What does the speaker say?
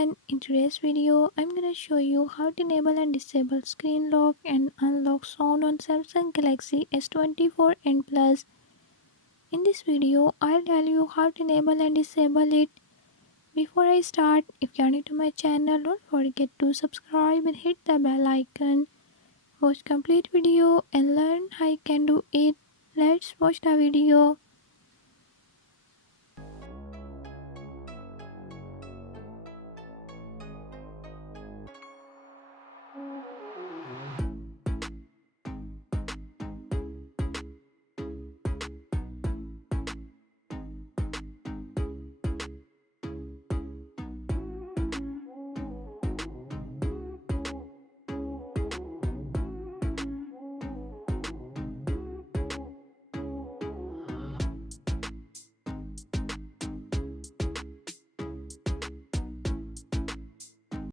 everyone, in today's video I'm gonna show you how to enable and disable screen lock and unlock sound on Samsung Galaxy S24 and Plus. In this video I'll tell you how to enable and disable it. Before I start, if you're new to my channel, don't forget to subscribe and hit the bell icon. Watch complete video and learn how you can do it. Let's watch the video.